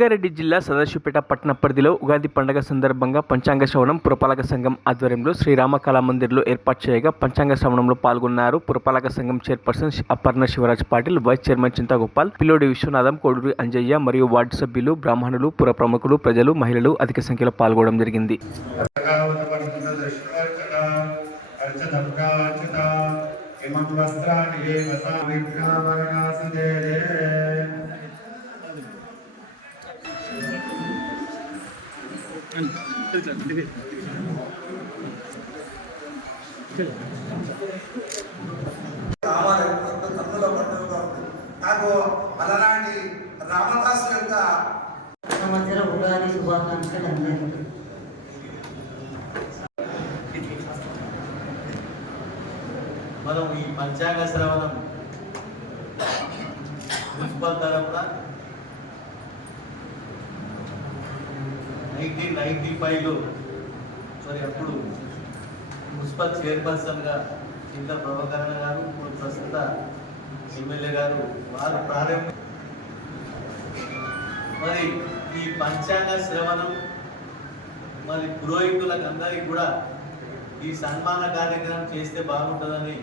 రంగారెడ్డి జిల్లా సదాశివపేట పట్టణ పరిధిలో ఉగాది పండుగ సందర్భంగా పంచాంగ శ్రవణం పురపాలక సంఘం ఆధ్వర్యంలో శ్రీరామ కళామందిర్లో ఏర్పాటు చేయగా పంచాంగ శ్రవణంలో పాల్గొన్నారు. పురపాలక సంఘం chairperson Aparna Shivraj Patil, vice chairman Chintagopal, Pillodi Viswanatham, Koduri Anjaiah మరియు వార్డు సభ్యులు, బ్రాహ్మణులు, పుర ప్రముఖులు, ప్రజలు, మహిళలు అధిక సంఖ్యలో పాల్గొనడం జరిగింది. నాకు అలాంటి రామదాసు యొక్క సంవత్సర ఉగాది శుభాకాంక్షలు అందరికీ. మనం ఈ పంచాంగ శ్రవణం మున్సిపల్ తరఫున 1995లో అప్పుడు మున్సిపల్ చైర్పర్సన్గా చింత ప్రభాకరణ గారు, ఇప్పుడు ప్రస్తుత ఎమ్మెల్యే గారు వారు ప్రారంభం. మరి ఈ పంచాంగ శ్రవణం మరి పురోహితులకు అందరికీ కూడా ఈ సన్మాన కార్యక్రమం చేస్తే బాగుంటుందని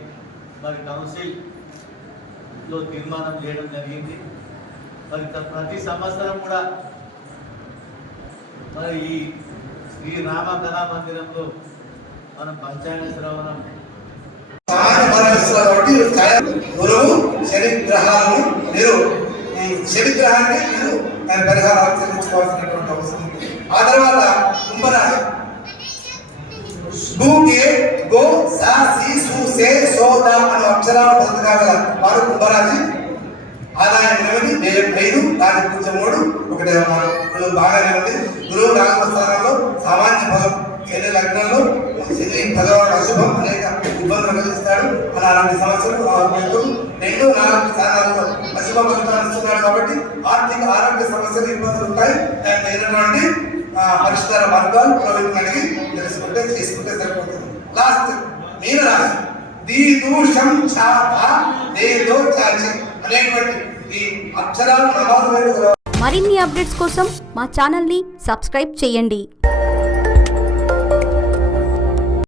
మరి కౌన్సిల్లో తీర్మానం చేయడం జరిగింది. మరి ప్రతి సంవత్సరం కూడా మరి ఈ శ్రీరామ కళా మందిరంలో మనం పంచాంగ శ్రవణం గురువు శని గ్రహాలను మీరు శని గ్రహాన్ని మీరు పరిహారాలు చెల్లించుకోవాల్సినటువంటి అవసరం ఉంది. ఆ తర్వాత కుంభరాశి గో సా సి సు సే సో దా అనే అక్షరాలు పొందగల వారు కుంభరాశి. ఆదాయం 8, వ్యయం 5, దాని కొంచెం 3, 1 బాగానే ఉంది. గురువు రాజమ స్థానంలో సామాన్య ఫలం, శని లగ్నంలో శని భగవాన్ అశుభం, అనేక ఇబ్బందులు కలిగిస్తాడు. అలాంటి సమస్యలు 2, 4 స్థానాల్లో అశుభ ఫలితాలు ఇస్తున్నాడు. కాబట్టి ఆర్థిక ఆరోగ్య సమస్యలు ఇబ్బందులు ఉంటాయి. దానికి అయినటువంటి పరిష్కార మార్గాలు పురోహితులకి తెలుసుకుంటే చేసుకుంటే సరిపోతుంది. లాస్ట్ మీనరాశి దీదూషం చాప దేదో చాచి అనేటువంటి ఈ అక్షరాలు 4 మరిన్ని అప్డేట్స్ కోసం మా ఛానల్ని సబ్స్క్రైబ్ చేయండి.